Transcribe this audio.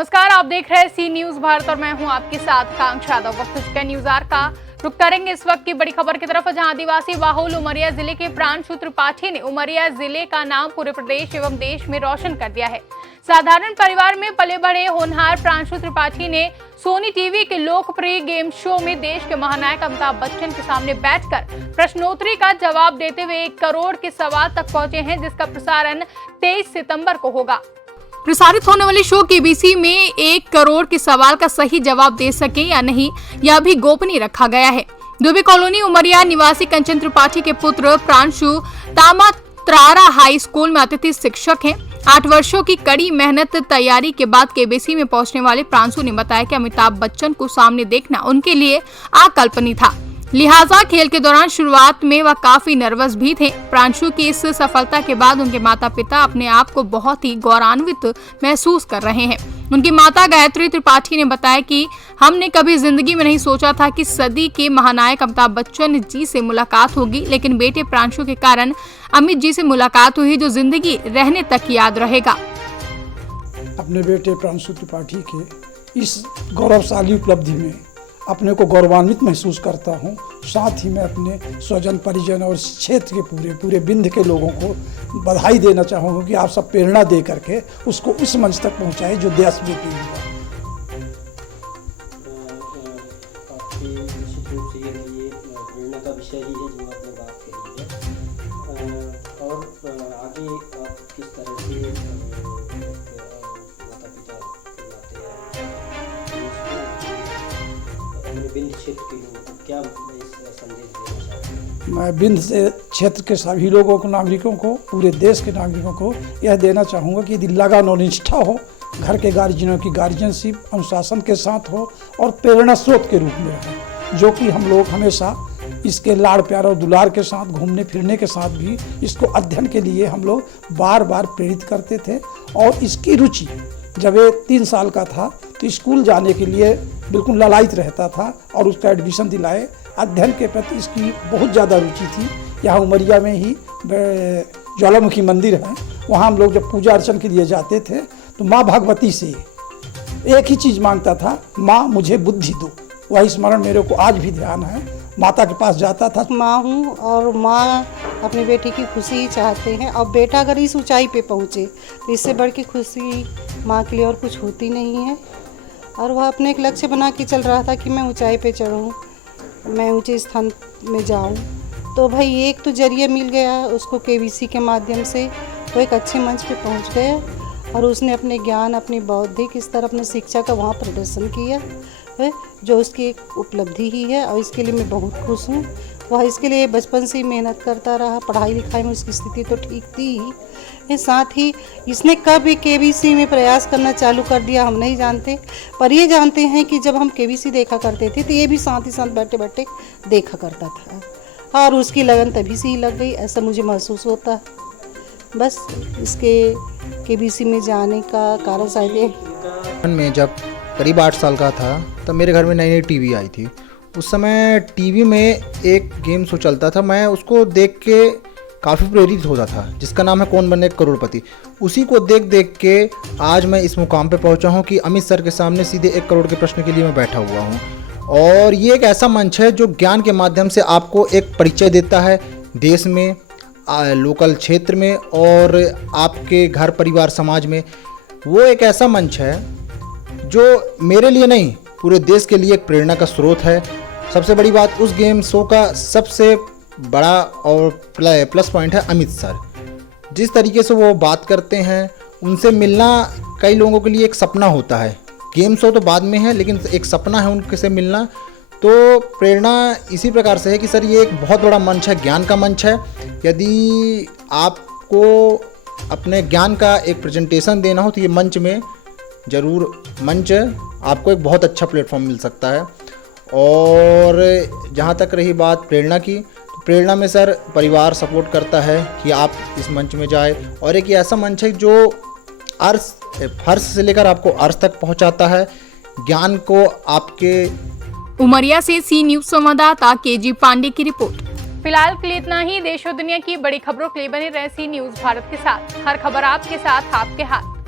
नमस्कार, आप देख रहे हैं सी न्यूज भारत और मैं हूं आपके साथ आकांक्षा यादव। वक्त हो चुका है न्यूज आर का। रुक करेंगे इस वक्त की बड़ी खबर की तरफ, जहां आदिवासी बाहुल उमरिया जिले के प्रांशु त्रिपाठी ने उमरिया जिले का नाम पूरे प्रदेश एवं देश में रोशन कर दिया है। साधारण परिवार में पले बढ़े होनहार प्रांशु त्रिपाठी ने सोनी टीवी के लोकप्रिय गेम शो में देश के महानायक अमिताभ बच्चन के सामने बैठकर प्रश्नोत्तरी का जवाब देते हुए 1 करोड़ के सवाल तक पहुंचे हैं, जिसका प्रसारण 23 सितंबर को होगा। प्रसारित होने वाले शो केबीसी में 1 करोड़ के सवाल का सही जवाब दे सके या नहीं, यह भी गोपनीय रखा गया है। दुबे कॉलोनी उमरिया निवासी कंचन त्रिपाठी के पुत्र प्रांशु तामात्रारा हाई स्कूल में अतिथि शिक्षक हैं। 8 वर्षों की कड़ी मेहनत तैयारी के बाद केबीसी में पहुंचने वाले प्रांशु ने बताया कि अमिताभ बच्चन को सामने देखना उनके लिए अकल्पनीय था, लिहाजा खेल के दौरान शुरुआत में वह काफी नर्वस भी थे। प्रांशु की इस सफलता के बाद उनके माता पिता अपने आप को बहुत ही गौरवान्वित महसूस कर रहे हैं। उनकी माता गायत्री त्रिपाठी ने बताया कि हमने कभी जिंदगी में नहीं सोचा था कि सदी के महानायक अमिताभ बच्चन जी से मुलाकात होगी, लेकिन बेटे प्रांशु के कारण अमित जी से मुलाकात हुई, जो जिंदगी रहने तक याद रहेगा। अपने बेटे प्रांशु त्रिपाठी के इस गौरवशाली उपलब्धि में अपने को गौरवान्वित महसूस करता हूँ। साथ ही मैं अपने स्वजन परिजन और इस क्षेत्र के पूरे बिंद के लोगों को बधाई देना चाहूँगा कि आप सब प्रेरणा दे करके उसको उस मंच तक पहुँचाएं जो देश में होगा। आपके निश्चित रूप से ये प्रेरणा का विषय ही है जो आपने बात कही है, और आगे आप किस तरह से माता पिता के नाते अपने बिंद क्षेत्र के लोगों को क्या इस संदेश देना चाहते हैं? मैं बिंद से क्षेत्र के सभी लोगों को, नागरिकों को, पूरे देश के नागरिकों को यह देना चाहूँगा कि यदि लगन और निष्ठा हो, घर के गार्जियनों की गार्जियनशिप अनुशासन के साथ हो और प्रेरणा स्रोत के रूप में रहे, जो कि हम लोग हमेशा इसके लाड़ प्यार और दुलार के साथ, घूमने फिरने के साथ भी इसको अध्ययन के लिए हम लोग बार बार प्रेरित करते थे। और इसकी रुचि जब ये 3 साल का था तो स्कूल जाने के लिए बिल्कुल ललायित रहता था और उसका एडमिशन दिलाए। अध्ययन के प्रति इसकी बहुत ज़्यादा रुचि थी। यहाँ उमरिया में ही ज्वालामुखी मंदिर है, वहाँ हम लोग जब पूजा अर्चन के लिए जाते थे तो माँ भगवती से एक ही चीज़ मांगता था, माँ मुझे बुद्धि दो। वही स्मरण मेरे को आज भी ध्यान है। माता के पास जाता था। माँ हूँ और माँ अपने बेटे की खुशी ही चाहते हैं, और बेटा अगर इस ऊंचाई पे पहुँचे तो इससे बढ़ के खुशी माँ के लिए और कुछ होती नहीं है। और वह अपने एक लक्ष्य बना के चल रहा था कि मैं ऊंचाई पे चढ़ूँ, मैं ऊंचे स्थान में जाऊँ। तो भाई एक तो जरिया मिल गया उसको केबीसी के माध्यम से, वो एक अच्छे मंच पे पहुँच गया और उसने अपने ज्ञान, अपनी बौद्धिक स्तर, अपने शिक्षा का वहाँ प्रदर्शन किया है, जो उसकी एक उपलब्धि ही है और इसके लिए मैं बहुत खुश हूँ। वह इसके लिए बचपन से ही मेहनत करता रहा। पढ़ाई लिखाई में उसकी स्थिति तो ठीक थी ही, साथ ही इसने कब केबीसी में प्रयास करना चालू कर दिया हम नहीं जानते, पर ये जानते हैं कि जब हम केबीसी देखा करते थे तो ये भी साथ ही साथ बैठे बैठे देखा करता था और उसकी लगन तभी से ही लग गई, ऐसा मुझे महसूस होता है। बस इसके केबीसी में जाने का कारण शायद मैं जब करीब 8 साल का था तब मेरे घर में नई टीवी आई थी। उस समय टीवी में एक गेम शो चलता था, मैं उसको देख के काफ़ी प्रेरित होता था, जिसका नाम है कौन बने करोड़पति। उसी को देख देख के आज मैं इस मुकाम पे पहुंचा हूं कि अमित सर के सामने सीधे 1 करोड़ के प्रश्न के लिए मैं बैठा हुआ हूं। और ये एक ऐसा मंच है जो ज्ञान के माध्यम से आपको एक परिचय देता है देश में, लोकल क्षेत्र में और आपके घर परिवार समाज में। वो एक ऐसा मंच है जो मेरे लिए नहीं, पूरे देश के लिए एक प्रेरणा का स्रोत है। सबसे बड़ी बात उस गेम शो का सबसे बड़ा और प्लस पॉइंट है अमित सर। जिस तरीके से वो बात करते हैं, उनसे मिलना कई लोगों के लिए एक सपना होता है। गेम शो तो बाद में है, लेकिन एक सपना है उनसे मिलना। तो प्रेरणा इसी प्रकार से है कि सर ये एक बहुत बड़ा मंच है, ज्ञान का मंच है। यदि आपको अपने ज्ञान का एक प्रेजेंटेशन देना हो तो ये मंच में ज़रूर आपको एक बहुत अच्छा प्लेटफॉर्म मिल सकता है। और जहाँ तक रही बात प्रेरणा की, तो प्रेरणा में सर परिवार सपोर्ट करता है कि आप इस मंच में जाए। और एक ऐसा मंच है जो फर्श से लेकर आपको अर्श तक पहुँचाता है, ज्ञान को आपके। उमरिया से सी न्यूज संवाददाता केजी पांडे की रिपोर्ट। फिलहाल के लिए इतना ही। देश और दुनिया की बड़ी खबरों के लिए बने रहे सी न्यूज भारत के साथ। हर खबर आपके साथ, आपके हाथ।